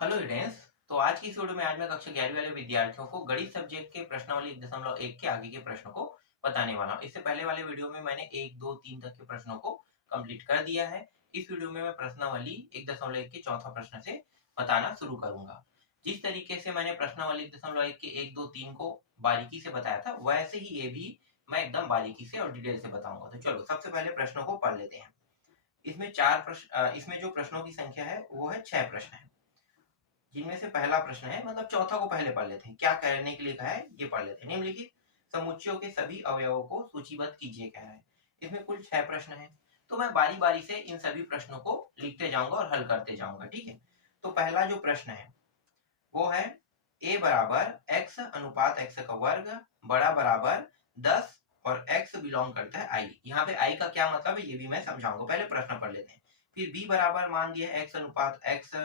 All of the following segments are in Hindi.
Hello students. तो आज की इस वीडियो में आज मैं कक्षा 11वीं वाले विद्यार्थियों को गणित सब्जेक्ट के प्रश्नावली 1.1 के आगे के प्रश्नों को बताने वाला हूँ। इससे पहले वाले वीडियो में मैंने 1, 2, 3 तक के प्रश्नों को कंप्लीट कर दिया है। इस वीडियो में मैं प्रश्नावली 1.1 के चौथा प्रश्न से बताना शुरू करूंगा। जिस तरीके से मैंने प्रश्नावली 1.1 के 1, 2, 3 को बारीकी से बताया था, वैसे ही ये भी मैं एकदम बारीकी से और डिटेल से बताऊंगा। तो चलो सबसे पहले प्रश्नों को पढ़ लेते हैं। इसमें जो प्रश्नों की संख्या है वो है 6 प्रश्न है, जिनमें से पहला प्रश्न है, मतलब चौथा को पहले पढ़ लेते हैं। क्या करने के लिए कहा है ये पढ़ लेते हैं। निम्नलिखित समुच्चयों के सभी अवयवों को सूचीबद्ध कीजिए कह रहा है। इसमें कुल 6 प्रश्न है, तो मैं बारी बारी से इन सभी प्रश्नों को लिखते जाऊंगा और हल करते जाऊंगा, ठीक है। तो पहला जो प्रश्न है वो है a बराबर x अनुपात x का वर्ग बड़ा बराबर 10 और x बिलोंग करता है i। यहाँ पे i का क्या मतलब है ये भी मैं समझाऊंगा। पहले प्रश्न पढ़ लेते हैं। फिर b बराबर मान दिया x अनुपात x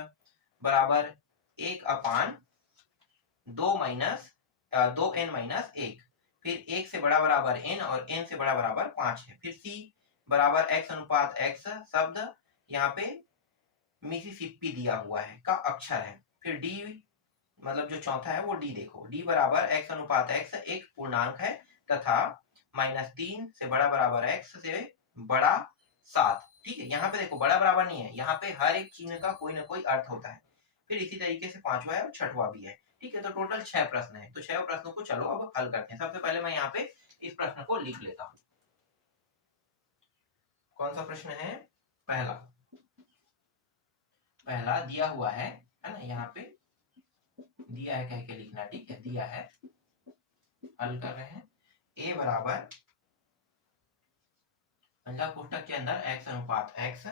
बराबर 1/2 फिर 1 से बड़ा बराबर n और n से बड़ा बराबर 5 है। फिर c बराबर x अनुपात x शब्द यहाँ पे मिसिसिपी दिया हुआ है का अक्षर है। फिर d मतलब जो चौथा है वो d देखो, d बराबर x अनुपात x एक पूर्णांक है तथा -3 से बड़ा बराबर x से बड़ा 7। ठीक है, यहाँ पे देखो बड़ा बराबर नहीं है, यहाँ पे हर एक चिन्ह का कोई ना कोई अर्थ होता है। फिर इसी तरीके से पांचवा है और छठवा भी है। ठीक है, तो टोटल 6 प्रश्न है। तो 6 प्रश्नों को चलो अब हल करते हैं। सबसे पहले मैं यहाँ पे इस प्रश्न को लिख लेता हूँ। कौन सा प्रश्न है? पहला पहला दिया हुआ है ना, यहाँ पे दिया है कह के लिखना। ठीक है, दिया है, हल कर रहे हैं। a बराबर अंडा कोष्ठक के अंदर x अनुपात x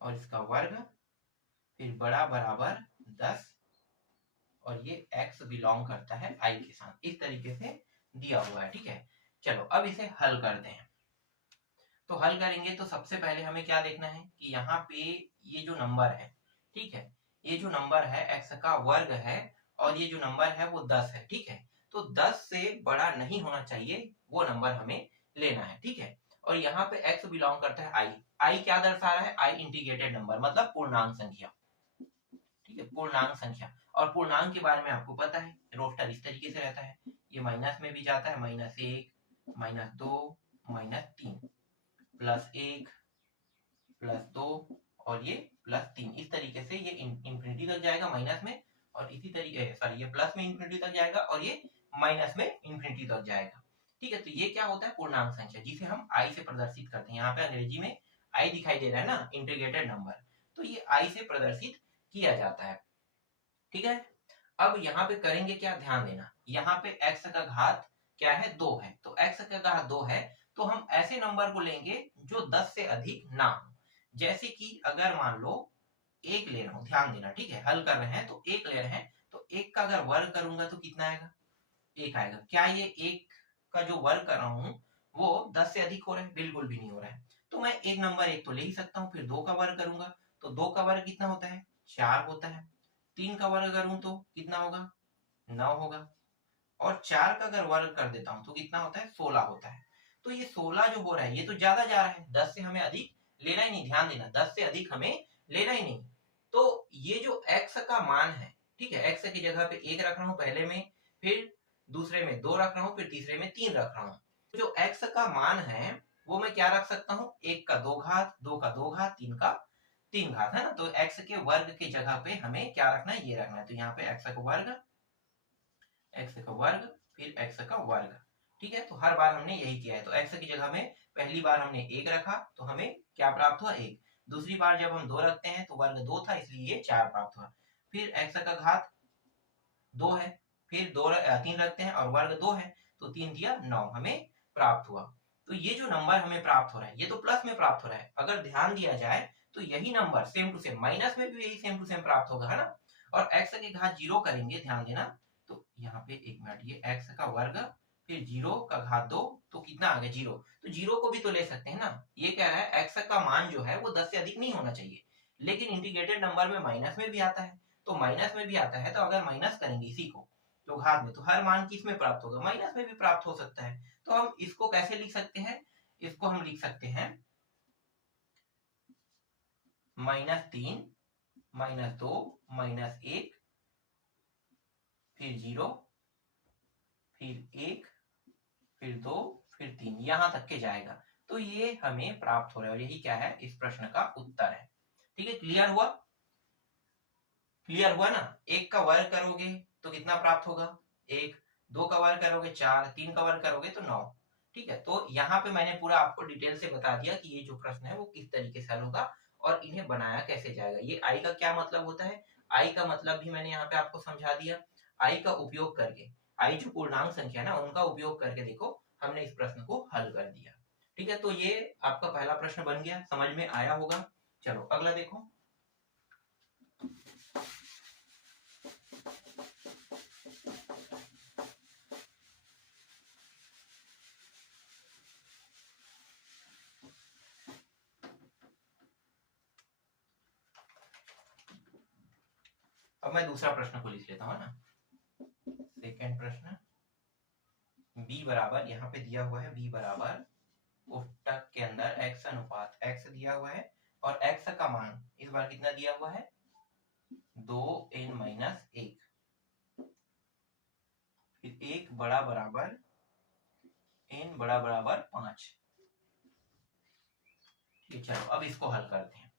और इसका वर्ग, फिर बड़ा बराबर 10 और ये x बिलोंग करता है i के साथ। इस तरीके से दिया हुआ है। ठीक है, चलो अब इसे हल करते हैं। तो हल करेंगे तो सबसे पहले हमें क्या देखना है कि यहाँ पे ये जो नंबर है, ठीक है, ये जो नंबर है x का वर्ग है और ये जो नंबर है वो 10 है। ठीक है, तो 10 से बड़ा नहीं होना चाहिए, वो नंबर हमें लेना है। ठीक है, और यहाँ पे x बिलोंग करता है i। i क्या दर्शा रहा है? i इंटीग्रेटेड नंबर मतलब पूर्णांक संख्या। ठीक है, पूर्णांक संख्या। और पूर्णांक के बारे में आपको पता है, रोस्टर इस तरीके से रहता है, ये माइनस में भी जाता है, -1 -2 -3 +1 +2 और ये +3। इस तरीके से ये इंफिनिटी तक जाएगा माइनस में, और इसी तरीके सॉरी ये प्लस में इंफिनिटी तक जाएगा और ये माइनस में इंफिनिटी तक जाएगा। ठीक है, तो ये क्या होता है? पूर्णांक संख्या, जिसे हम आई से प्रदर्शित करते हैं। यहाँ पे अंग्रेजी में आई दिखाई दे रहा है ना, इंटीग्रेटेड नंबर, तो ये आई से प्रदर्शित किया जाता है। ठीक है, अब यहाँ पे करेंगे क्या, ध्यान देना। यहाँ पे x का घात क्या है? 2 है, तो x का घात 2 है, तो हम ऐसे नंबर को लेंगे जो 10 से अधिक ना हो। जैसे कि अगर मान लो 1 ले रहा हूं, ध्यान देना। ठीक है, हल कर रहे हैं तो 1 ले रहे हैं, तो 1 का अगर वर्ग करूंगा तो कितना आएगा? 1 आएगा। क्या ये 1 का जो वर्ग कर रहा हूं वो 10 से अधिक हो रहा है? बिल्कुल भी नहीं हो रहा है। तो मैं एक नंबर 1 तो ले ही सकता हूँ। फिर 2 का वर्ग करूंगा तो 2 का वर्ग कितना होता है? 4 होता है। 3 का वर्ग करूं तो कितना होगा? 9 होगा। और 4 का अगर वर्ग कर देता हूं तो कितना होता है? 16 होता है। तो ये 16 जो हो रहा है ये तो ज्यादा जा रहा है, 10 से हमें अधिक लेना ही नहीं। ध्यान देना, 10 से अधिक हमें लेना ही नहीं। तो ये जो x का मान है, ठीक है, x की जगह पे 1 रख रहा हूं पहले में, फिर दूसरे में 2 रख रहा हूं, फिर तीसरे में 3 रख रहा हूं। तो जो x का मान है वो मैं क्या रख सकता हूं? 1 का 2 घात, 2 का 2 घात, 3 का 3 घात, है ना। तो x के वर्ग की जगह पे हमें क्या रखना है? ये रखना है। तो यहाँ पे x का वर्ग, फिर x का वर्ग। ठीक है, तो हर बार हमने यही किया है। तो x की जगह में पहली बार हमने 1 रखा तो हमें क्या प्राप्त हुआ? 1। दूसरी बार जब हम 2 रखते हैं तो वर्ग 2 था, इसलिए ये 4 प्राप्त हुआ। फिर x का घात 2 है, फिर 3 रखते हैं और वर्ग 2 है, तो 3 दिया 9 हमें प्राप्त हुआ। तो ये जो नंबर हमें प्राप्त हो रहा है ये तो प्लस में प्राप्त हो रहा है। अगर ध्यान दिया जाए तो यही number same to same minus में भी यही सेम टू सेम प्राप्त होगा, है ना। और x के घात 0 करेंगे, ध्यान देना। तो यहाँ पे एक मिनट, ये x का वर्ग फिर 0 का घात 2, तो कितना आ गया? 0। तो 0 को भी तो ले सकते हैं ना। ये कह रहा है x का मान जो है वो 10 से अधिक नहीं होना चाहिए, लेकिन इंटीग्रेटेड नंबर में माइनस में भी आता है। तो माइनस में भी आता है, तो अगर माइनस करेंगे इसी को तो घात में, तो हर मान किस में प्राप्त होगा? माइनस में भी प्राप्त हो सकता है। तो हम इसको कैसे लिख सकते हैं? इसको हम लिख सकते हैं -3 -2 -1 फिर 0 फिर 1 फिर 2 फिर 3 यहां तक के जाएगा। तो ये हमें प्राप्त हो रहा है और यही क्या है, इस प्रश्न का उत्तर है। ठीक है, क्लियर हुआ? क्लियर हुआ ना? 1 का वर्ग करोगे तो कितना प्राप्त होगा 1, 2 का वर्ग करोगे 4, 3 का वर्ग करोगे तो 9। ठीक है, तो यहाँ पे मैंने पूरा आपको डिटेल से बता दिया कि ये जो प्रश्न है वो किस तरीके से हल होगा और इन्हें बनाया कैसे जाएगा। ये आई का क्या मतलब होता है, आई का मतलब भी मैंने यहाँ पे आपको समझा दिया। आई का उपयोग करके, आई जो पूर्णांक संख्या है ना उनका उपयोग करके देखो हमने इस प्रश्न को हल कर दिया। ठीक है, तो ये आपका पहला प्रश्न बन गया, समझ में आया होगा। चलो अगला देखो। अब मैं दूसरा प्रश्न को लिख लेता हूँ ना। सेकंड प्रश्न, b बराबर, यहाँ पे दिया हुआ है b बराबर कोष्टक के अंदर x अनुपात x दिया हुआ है और x का मान इस बार कितना दिया हुआ है 2n-1, फिर 1 बड़ा बराबर n बड़ा बराबर 5। ठीक है, चलो अब इसको हल करते हैं।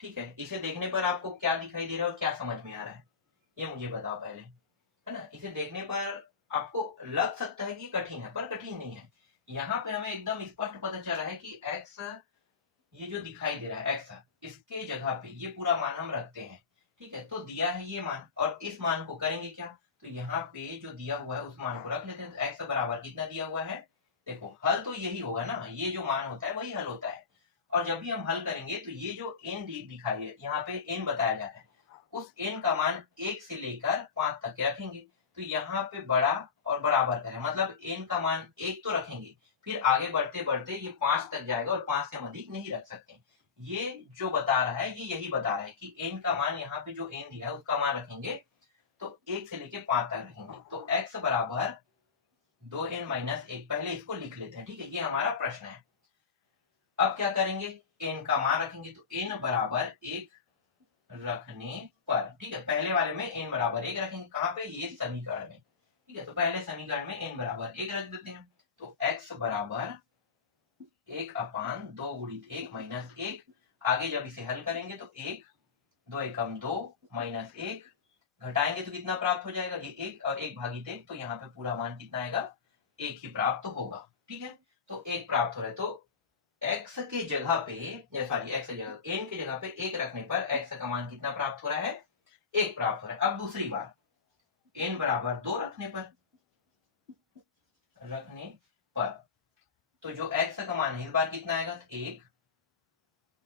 ठीक है, इसे देखने पर आपको क्या दिखाई दे रहा है और क्या समझ में आ रहा है ये मुझे बताओ पहले, है ना। इसे देखने पर आपको लग सकता है कि कठिन है, पर कठिन नहीं है। यहाँ पे हमें एकदम स्पष्ट पता चल रहा है कि x, ये जो दिखाई दे रहा है x, इसके जगह पे ये पूरा मान हम रखते हैं। ठीक है, तो दिया है ये मान और इस मान को करेंगे क्या, तो यहाँ पे जो दिया हुआ है उस मान को रख लेते हैं। तो x बराबर कितना दिया हुआ है, देखो हल तो यही होगा ना, ये जो मान होता है वही हल होता है। और जब भी हम हल करेंगे तो ये जो n दिखाई है, यहाँ पे n बताया जा रहा है, उस n का मान 1 से लेकर 5 तक के रखेंगे। तो यहाँ पे बड़ा और बराबर का है, मतलब n का मान 1 तो रखेंगे, फिर आगे बढ़ते बढ़ते ये 5 तक जाएगा और 5 से हम अधिक नहीं रख सकते। ये जो बता रहा है ये यही बता रहा है कि n का मान, यहाँ पे जो n दिया है उसका मान रखेंगे तो 1 से लेके 5 तक रखेंगे। तो x बराबर 2n-1, पहले इसको लिख लेते हैं। ठीक है, ये हमारा प्रश्न है। अब क्या करेंगे, n का मान रखेंगे, तो n बराबर 1 रखने पर, ठीक है, पहले वाले में n बराबर 1 रखेंगे, कहाँ पे, ये समीकरण में। ठीक है, तो पहले समीकरण में n बराबर 1 रख देते हैं। तो x बराबर 1/2 गुणित 1-1, आगे जब इसे हल करेंगे तो 1, 2 एकम 2 -1, घटाएंगे तो कितना प्राप्त हो जाएगा, ये 1 और 1 भागित 1, तो यहाँ पे पूरा मान कितना आएगा, 1 ही प्राप्त होगा। ठीक है, तो 1 प्राप्त हो रहा है। तो x के जगह पे, सॉरी x की जगह n की जगह पे 1 रखने पर x का मान कितना प्राप्त हो रहा है, 1 प्राप्त हो रहा है। अब दूसरी बार n बराबर 2 रखने पर तो जो x का मान है इस बार कितना आएगा, 1,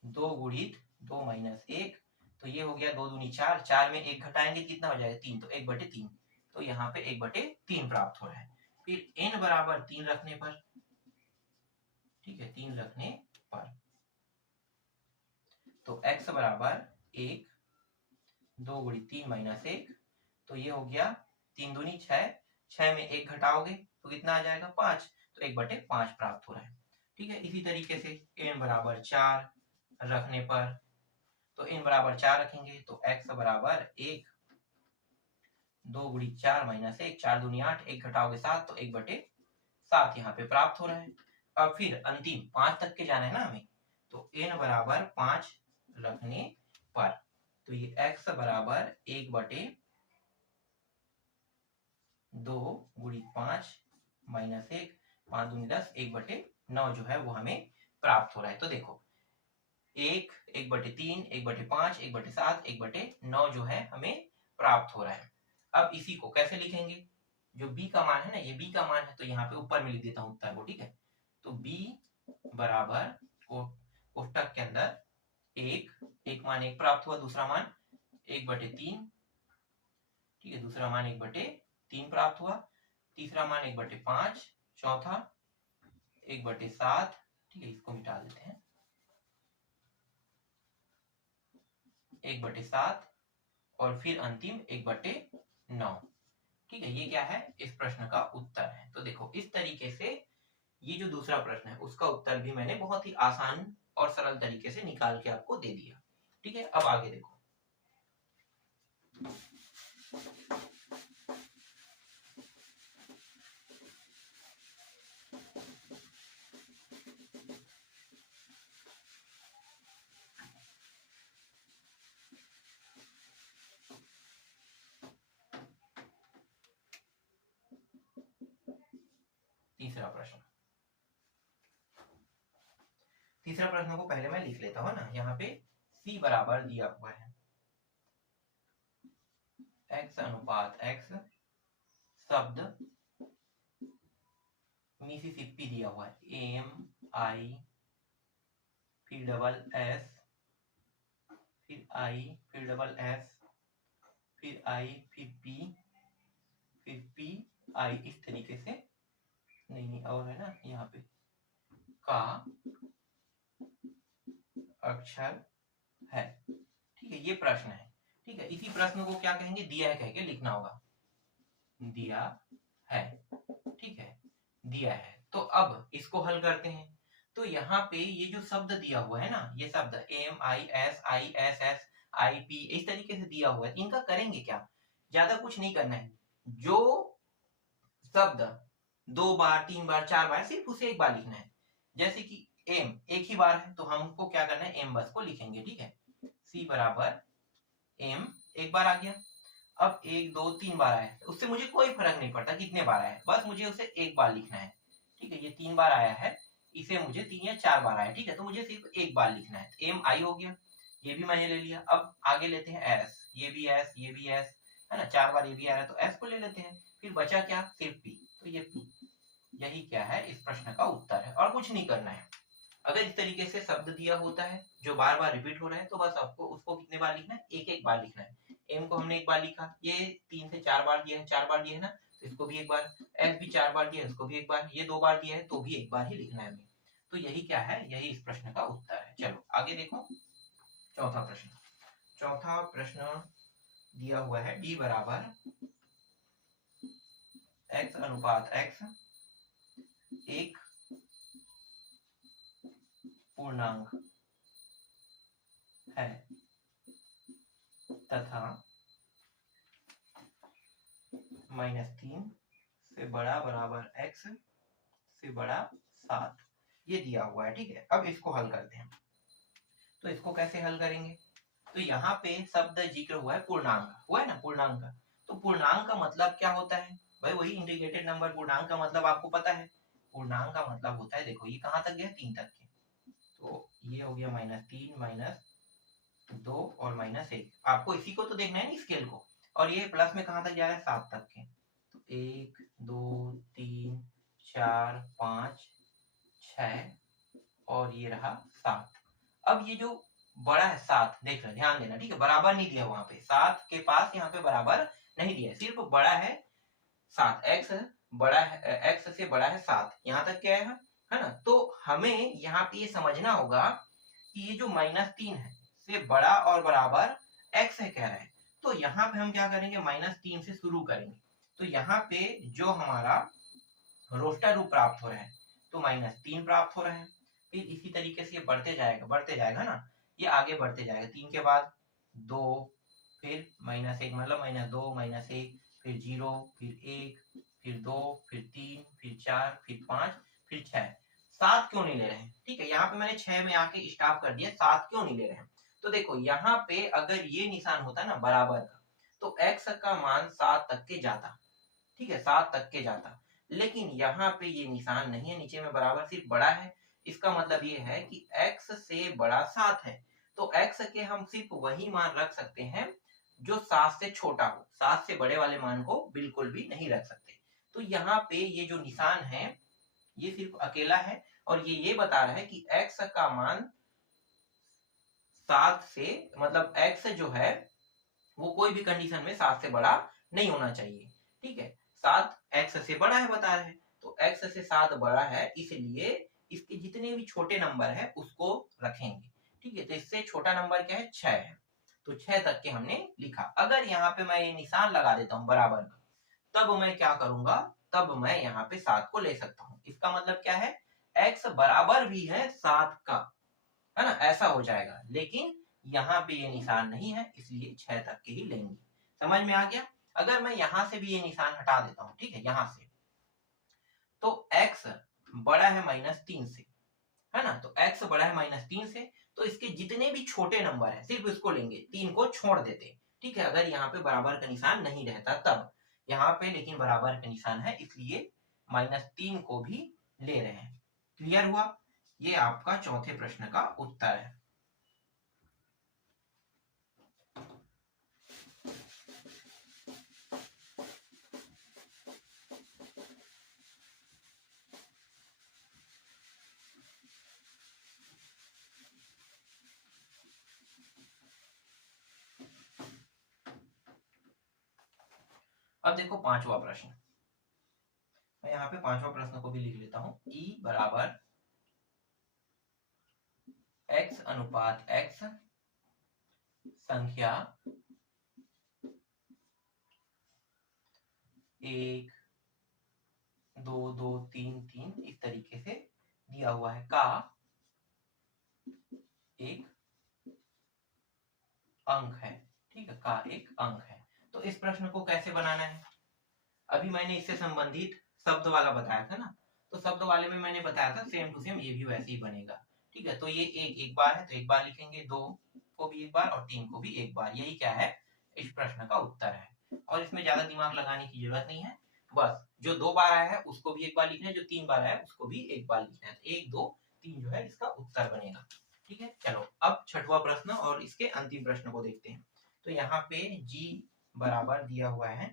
2 गुणित 2-1, तो ये हो गया 2 दूनी 4, 4 में 1 घटाएंगे कितना हो जाएगा, 3, तो 1/3, तो यहाँ पे 1/3 प्राप्त हो रहा है। फिर n बराबर 3 रखने पर, ठीक है, 3 रखने पर तो x बराबर 1, 2 गुणित 3-1, तो ये हो गया 3 दूनी 6, 6 में 1 घटाओगे तो कितना आ जाएगा, 5, तो 1/5 प्राप्त हो रहा है। ठीक है, इसी तरीके से n बराबर 4 रखने पर, तो n बराबर 4 रखेंगे तो x बराबर 1, 2 गुणित 4-1, 4 दूनी 8, 1 घटाओगे 7, तो 1/7 यहाँ पे प्राप्त हो रहा है। अब फिर अंतिम 5 तक के जाना है ना हमें, तो n बराबर 5 रखने पर, तो ये x बराबर 1/2 गुणित 5-1, 5 दूनी 10, 1/9 जो है वो हमें प्राप्त हो रहा है। तो देखो 1, 1/3, 1/5, 1/7, 1/9 जो है हमें प्राप्त हो रहा है। अब इसी को कैसे लिखेंगे, जो b का मान है ना, ये b का मान है, तो यहाँ पे ऊपर में लिख देता हूँ उत्तर को। ठीक है, तो b बराबर कोष्टक के अंदर 1 मान 1 प्राप्त हुआ, दूसरा मान 1/3, ठीक है, दूसरा मान 1/3 प्राप्त हुआ, तीसरा मान 1/5, चौथा 1/7, ठीक है, इसको मिटा देते हैं, 1/7 और फिर अंतिम 1/9। ठीक है, ये क्या है, इस प्रश्न का उत्तर है। तो देखो इस तरीके से ये जो दूसरा प्रश्न है उसका उत्तर भी मैंने बहुत ही आसान और सरल तरीके से निकाल के आपको दे दिया। ठीक है, अब आगे देखो, तीसरा प्रश्न, तीसरा प्रश्न को पहले मैं लिख लेता हूँ ना। यहाँ पे c बराबर दिया हुआ है x अनुपात x, शब्द मिसिसिपी दिया हुआ है MI, फिर डबल S, फिर I, फिर डबल S, फिर I, फिर P, फिर P I, इस तरीके से नहीं और है ना यहाँ पे का अक्षर है। ठीक है, ये प्रश्न है। ठीक है, इसी प्रश्न को क्या कहेंगे, दिया है कह के लिखना होगा, दिया है। ठीक है, दिया है। तो अब इसको हल करते हैं। तो यहाँ पे ये जो शब्द दिया हुआ है ना, ये शब्द MISISS IP इस तरीके से दिया हुआ है, इनका करेंगे क्या, ज्यादा कुछ नहीं करना है। जो शब्द 2 बार 3 बार 4 बार, सिर्फ उसे एक बार लिखना है। जैसे कि m एक ही बार है तो हमको क्या करना है, m बस को लिखेंगे। ठीक है, c बराबर m एक बार आ गया। अब 1 2 3 बार आया, उससे मुझे कोई फर्क नहीं पड़ता कितने बार आया, बस मुझे उसे एक बार लिखना है। ठीक है, ये 3 बार आया है, इसे मुझे 3 या 4 बार आया। ठीक है, तो मुझे सिर्फ एक बार लिखना है। m i हो गया, ये भी मैंने ले लिया। अब आगे लेते हैं s, ये भी s, ये भी s है ना, 4 बार ये भी आ रहा है तो s को ले लेते हैं। फिर बचा क्या, सिर्फ p, तो ये p। यही क्या है, इस प्रश्न का उत्तर है, और कुछ नहीं करना है। अगर इस तरीके से शब्द दिया होता है जो बार बार रिपीट हो रहा है, तो बस आपको उसको कितने बार लिखना है, एक एक बार लिखना है। m को हमने एक बार लिखा, ये 3 से 4 बार दिया है, 4 बार दिया है ना, तो इसको भी एक बार। s भी 4 बार दिया है, इसको भी एक बार। ये 2 बार दिया है तो भी एक बार ही लिखना है हमें। तो यही क्या है, यही इस प्रश्न का उत्तर है। चलो आगे देखो, चौथा प्रश्न। चौथा प्रश्न दिया हुआ है d बराबर x अनुपात x, एक पूर्णांक है तथा -3 से बड़ा बराबर x से बड़ा 7, ये दिया हुआ है। ठीक है, अब इसको हल करते हैं। तो इसको कैसे हल करेंगे, तो यहाँ पे शब्द जिक्र हुआ है पूर्णांक, हुआ है ना पूर्णांक का। तो पूर्णांक का मतलब क्या होता है भाई, वही इंटीग्रेटेड नंबर। पूर्णांक का मतलब आपको पता है, पूर्णांक का मतलब होता है, देखो ये कहाँ तक गया, 3 तक के, तो ये हो गया -3 -2 और -1। आपको इसी को तो देखना है ना, स्केल को। और ये प्लस में कहाँ तक जा रहा है, 7 तक के, तो 1 2 3 4 5 6 और ये रहा 7। अब ये जो बड़ा है 7, देख लो ध्यान देना, ठीक है, बराबर नहीं दिया वहां पे, 7 के पास यहाँ पे बराबर नहीं दिया, सिर्फ बड़ा है 7, x बड़ा है, x से बड़ा है 7, यहाँ तक क्या है ना। तो हमें यहाँ पे ये समझना होगा कि ये जो -3 है से बड़ा और बराबर x है कह रहे हैं, तो यहाँ पे हम क्या करेंगे, -3 से शुरू करेंगे। तो यहाँ पे जो हमारा रोस्टर रूप प्राप्त हो रहा है, तो -3 प्राप्त हो रहा है। फिर इसी तरीके से ये बढ़ते जाएगा ना, ये आगे बढ़ते जाएगा। 3 के बाद 2, फिर -1 मतलब -2 -1, फिर 0, फिर 1, फिर 2, फिर 3, फिर 4, फिर 5, फिर 6। 7 क्यों नहीं ले रहे हैं, ठीक है, यहाँ पे मैंने 6 में आके स्टॉप कर दिया, 7 क्यों नहीं ले रहे हैं। तो देखो यहाँ पे अगर ये निशान होता ना बराबर का, तो x का मान 7 तक के जाता, ठीक है, 7 तक के जाता। लेकिन यहाँ पे ये निशान नहीं है, नीचे में बराबर सिर्फ बड़ा है। इसका मतलब ये है कि x से बड़ा 7 है, तो x के हम सिर्फ वही मान रख सकते हैं जो 7 से छोटा हो, 7 से बड़े वाले मान को बिल्कुल भी नहीं रख सकते। तो यहाँ पे ये जो निशान है ये सिर्फ अकेला है, और ये बता रहा है कि x का मान 7 से, मतलब x जो है वो कोई भी कंडीशन में 7 से बड़ा नहीं होना चाहिए। ठीक है, 7 x से बड़ा है बता रहे हैं, तो x से 7 बड़ा है, इसलिए इसके जितने भी छोटे नंबर है उसको रखेंगे। ठीक है, तो इससे छोटा नंबर क्या है, 6 है, तो 6 तक के हमने लिखा। अगर यहाँ पे मैं ये निशान लगा देता हूँ बराबर का, तब मैं क्या करूंगा, तब मैं यहाँ पे 7 को ले सकता हूँ। इसका मतलब क्या है, x बराबर भी है 7 का, है ना, ऐसा हो जाएगा। लेकिन यहाँ पे ये निशान नहीं है, इसलिए 6 तक के ही लेंगे। समझ में आ गया। अगर मैं यहां से भी ये निशान हटा देता हूं, ठीक है, यहां से, तो x बड़ा है -3 से, है ना, तो x बड़ा है -3 से, तो इसके जितने भी छोटे नंबर है सिर्फ इसको लेंगे, 3 को छोड़ देते, ठीक है। अगर यहाँ पे बराबर का निशान नहीं रहता तब, यहाँ पे लेकिन बराबर का निशान है, इसलिए -3 को भी ले रहे हैं। क्लियर हुआ? ये आपका चौथे प्रश्न का उत्तर है। अब देखो पांचवा प्रश्न, मैं यहाँ पे पांचवा प्रश्न को भी लिख लेता हूं। E बराबर x अनुपात x संख्या 1 2 2 3 3 इस तरीके से दिया हुआ है का एक अंक है, ठीक है, का एक अंक है। तो इस प्रश्न को कैसे बनाना है? अभी मैंने इससे संबंधित शब्द वाला बताया था ना, तो शब्द वाले में मैंने बताया था सेम टू सेम ये भी वैसे ही बनेगा, ठीक है। तो ये एक बार है तो एक बार लिखेंगे, 2 को भी एक बार और 3 को भी एक बार, यही क्या है, इस प्रश्न का उत्तर है। और इसमें ज्यादा दिमाग लगाने की जरूरत नहीं है, बस जो 2 बार आया है उसको भी एक बार लिखना है, जो 3 बार आया है उसको भी एक बार लिखना है। 1 2 3 जो है इसका उत्तर बनेगा, ठीक है। चलो अब छठवां प्रश्न और इसके अंतिम प्रश्न को देखते हैं। तो यहाँ पे g बराबर दिया हुआ है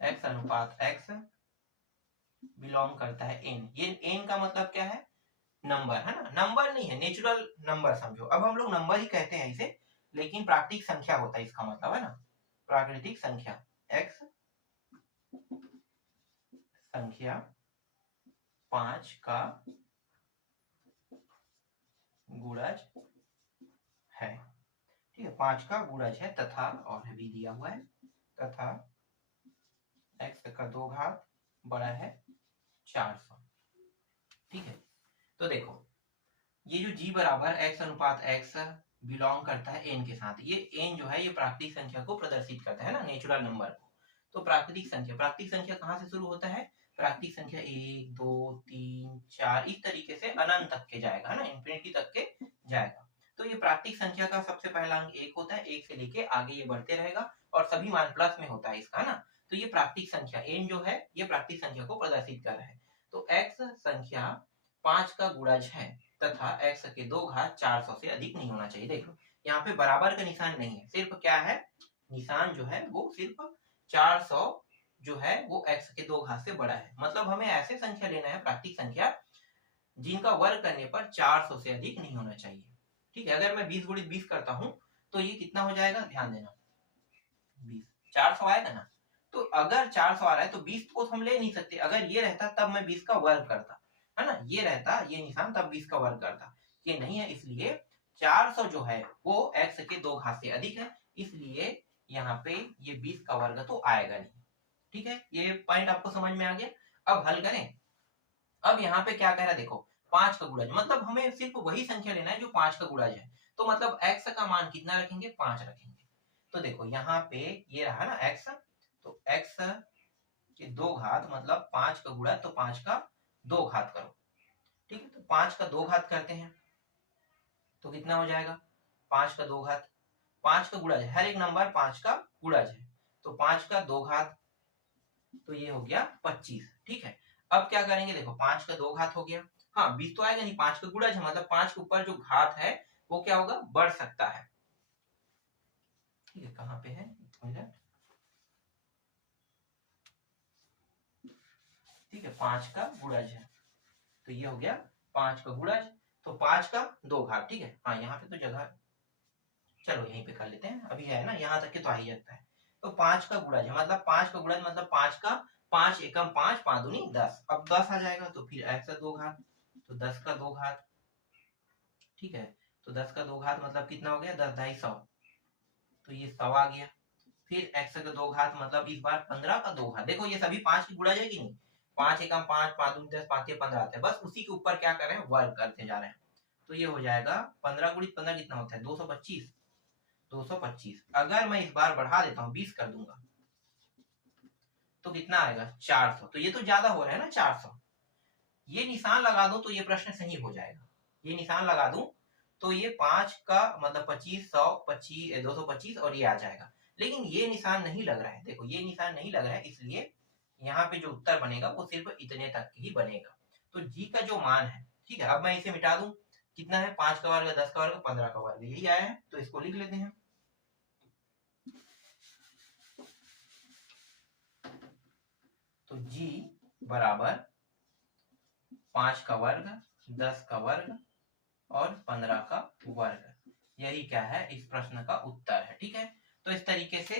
x अनुपात x बिलोंग करता है n। ये n का मतलब क्या है, नंबर, है ना, नंबर नहीं है, नेचुरल नंबर समझो। अब हम लोग नंबर ही कहते हैं इसे, लेकिन प्राकृतिक संख्या होता है इसका मतलब, है ना, प्राकृतिक संख्या। x संख्या 5 का गुणज है, ठीक है, 5 का गुणज है, तथा, और भी दिया हुआ है, तथा x का 2 घात बड़ा है 400, ठीक है। तो देखो ये जो g बराबर x अनुपात x बिलोंग करता है n के साथ, ये n जो है ये प्राकृतिक संख्या को प्रदर्शित करता है ना, नेचुरल नंबर को। तो प्राकृतिक संख्या कहाँ से शुरू होता है, प्राकृतिक संख्या 1 2 3 4 इस तरीके से अनंत तक के जाएगा, है ना, इंफिनिटी तक के जाएगा। तो ये प्राकृतिक संख्या का सबसे पहला अंक 1 होता है, 1 से लेके आगे ये बढ़ते रहेगा और सभी मान प्लस में होता है इसका, है ना। तो ये प्राकृतिक संख्या n जो है ये प्राकृतिक संख्या को प्रदर्शित कर रहा है। तो x संख्या 5 का गुणज है तथा x के 2 घात 400 से अधिक नहीं होना चाहिए। देख लो यहाँ पे बराबर का निशान नहीं है, सिर्फ क्या है, निशान जो है वो सिर्फ 400 जो है वो x के 2 घात से बड़ा है। मतलब हमें ऐसे संख्या लेना है, प्राकृतिक संख्या, जिनका वर्ग करने पर 400 से अधिक नहीं होना चाहिए, ठीक है। अगर मैं 20 गुणित 20 करता हूं तो ये कितना हो जाएगा, ध्यान देना, 20 400 आएगा ना। तो अगर 400 आ रहा है तो 20 को हम ले नहीं सकते, अगर ये रहता तब मैं 20 का वर्ग करता, है ना, ये रहता ये निशान तब 20 का वर्ग करता, ये नहीं है, इसलिए 400 जो है वो x के 2 घात से अधिक है, इसलिए यहाँ पे ये 20 का वर्ग तो आएगा नहीं, ठीक है। ये पॉइंट आपको समझ में आ गया। अब हल करें। अब यहाँ पे क्या कह रहा है, देखो 5 का गुणज, मतलब हमें सिर्फ वही संख्या लेना है जो 5 का गुणज है, तो मतलब x का मान कितना रखेंगे, 5 रखेंगे। तो देखो यहाँ पे ये रहा ना x, तो x के 2 घात मतलब 5 का गुणा, तो 5 का 2 घात करो, ठीक है। तो 5 का 2 घात करते हैं तो कितना हो जाएगा, 5 का 2 घात, 5 का गुणज है, हर एक नंबर 5 का गुणज है, तो 5 का 2 घात, तो ये हो गया 25, ठीक है। अब क्या करेंगे, देखो 5 का 2 घात हो गया, हाँ 20 तो आएगा नहीं, 5 का गुणज है, मतलब 5 के ऊपर जो घात है वो क्या होगा, बढ़ सकता है, ठीक है। कहाँ पे है, ठीक है, 5 का गुणज है, तो ये हो गया 5 का गुणज, तो 5 का 2 घात, ठीक है। हाँ यहाँ पे तो जगह, चलो यहीं पे कर लेते हैं, अभी है ना, यहाँ तक के तो आ ही जाता है। तो 5 का गुणज है, मतलब 5 का गुणज मतलब 5 का 5 एकम 5 5 दूनी 10, अब 10 आ जाएगा, तो फिर x का 2 घात, तो 10 का 2 घात, ठीक है। तो 10 का 2 घात मतलब कितना हो गया, 10 ढाई 100, तो ये 100 आ गया। फिर x का 2 घात मतलब इस बार 15 का 2 घात, देखो ये सभी 5 की गुणज है कि नहीं, 5 एकम 5 5 दूनी 10 5 15 आते हैं, बस उसी के ऊपर क्या कर रहे हैं, वर्ग करते जा रहे हैं। तो ये हो जाएगा 15 गुणित 15 कितना होता है, 225, 225। अगर मैं इस बार बढ़ा देता हूँ 20 कर दूंगा तो कितना आएगा 400। तो ये तो ज्यादा हो रहा है ना 400। ये निशान लगा दूं तो ये प्रश्न सही हो जाएगा। ये निशान लगा दूं तो ये 5 का मतलब 25, 100, 25, 225 और ये आ जाएगा। लेकिन ये निशान नहीं लग रहा है, देखो ये निशान नहीं लग रहा है, इसलिए यहाँ पे जो उत्तर बनेगा वो सिर्फ इतने तक ही बनेगा। तो जी का जो मान है, ठीक है, अब मैं इसे मिटा दूं, कितना है 5 का वर्ग, 10 का वर्ग, 15 का वर्ग, यही आया है, तो इसको लिख लेते हैं। तो जी बराबर 5 का वर्ग, 10 का वर्ग और 15 का वर्ग, यही क्या है इस प्रश्न का उत्तर है। ठीक है, तो इस तरीके से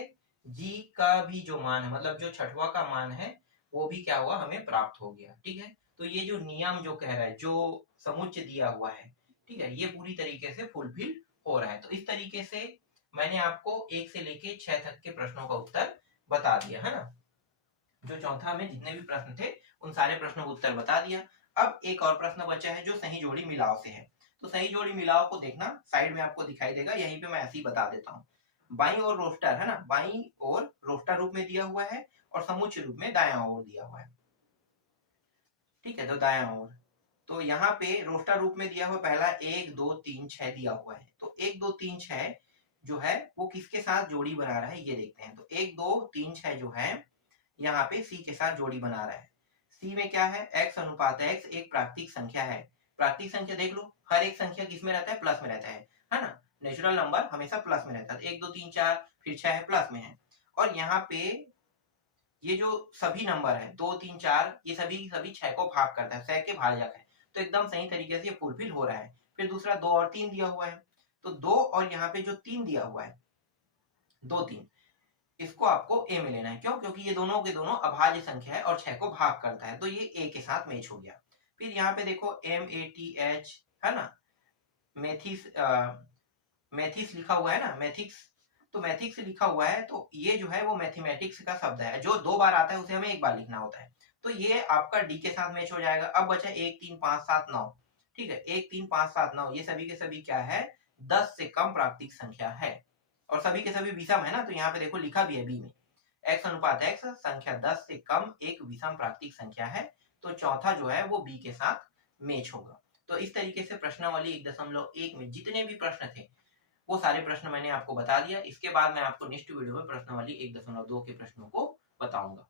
जी का भी जो मान है, मतलब जो छठवां का मान है, वो भी क्या हुआ हमें प्राप्त हो गया। ठीक है, तो ये जो नियम जो कह रहा है, जो समुच्चय दिया हुआ है, ठीक है, ये पूरी तरीके से फुलफिल हो रहा है। तो इस तरीके से मैंने आपको 1 से लेके 6 तक के प्रश्नों का उत्तर बता दिया है ना। जो चौथा में जितने भी प्रश्न थे उन सारे प्रश्नों का उत्तर बता दिया। अब एक और प्रश्न बचा है जो सही जोड़ी मिलाव से है। तो सही जोड़ी मिलाव को देखना, साइड में आपको दिखाई देगा, यहीं पे मैं ऐसे ही बता देता हूँ। बाई और रोस्टर है ना, बाई और रोस्टर रूप में दिया हुआ है और समुच्चय रूप में दायां ओर दिया हुआ है। ठीक है, तो दायां ओर, तो यहाँ पे रोस्टर रूप में दिया हुआ पहला 1 2 3 6 दिया हुआ है। तो 1 2 3 6 जो है वो किसके साथ जोड़ी बना रहा है ये देखते हैं। तो 1 2 3 6 जो है यहाँ पे सी के साथ जोड़ी बना रहा है। सी में क्या है, x अनुपात x एक प्राकृतिक संख्या है। प्राकृतिक संख्या देख लो, हर एक संख्या किस में रहता है, प्लस में रहता है ना। नेचुरल नंबर हमेशा प्लस में रहता है। 1 2 3 4 फिर 6 है, प्लस में है। और यहाँ पे ये जो सभी नंबर है 2 3 4 ये सभी सभी 6 को भाग करता है, 6 के भाजक है। तो एकदम सही तरीके से ये फुलफिल हो रहा है। फिर दूसरा 2 और 3 दिया हुआ है, तो 2 और यहाँ पे जो 3 दिया हुआ है 2 3, इसको आपको ए में लेना है। क्यों, क्योंकि ये दोनों के दोनों अभाज्य संख्या है और 6 को भाग करता है, तो ये ए के साथ मैच हो गया। फिर यहाँ पे देखो MATH है ना, मेथिस मेथिस लिखा हुआ है ना, मैथिक्स, तो मैथिक्स लिखा हुआ है, तो ये जो है वो मैथमेटिक्स का शब्द है, जो 2 बार आता है उसे हमें 1 बार लिखना होता है। तो ये आपका डी के साथ मैच हो जाएगा। अब बचा 1 3 5 7 9। ठीक है, 1 3 5 7 9 ये सभी के सभी क्या है, 10 से कम प्राकृतिक संख्या है और सभी के सभी विषम है ना। तो यहाँ पे देखो लिखा भी है बी में, x अनुपात x संख्या 10 से कम एक विषम प्राकृतिक संख्या है। तो चौथा जो है वो बी के साथ मैच होगा। तो इस तरीके से प्रश्नावली 1.1 में जितने भी प्रश्न थे वो सारे प्रश्न मैंने आपको बता दिया। इसके बाद मैं आपको नेक्स्ट वीडियो में प्रश्नावली 1.2 के प्रश्नों को बताऊंगा।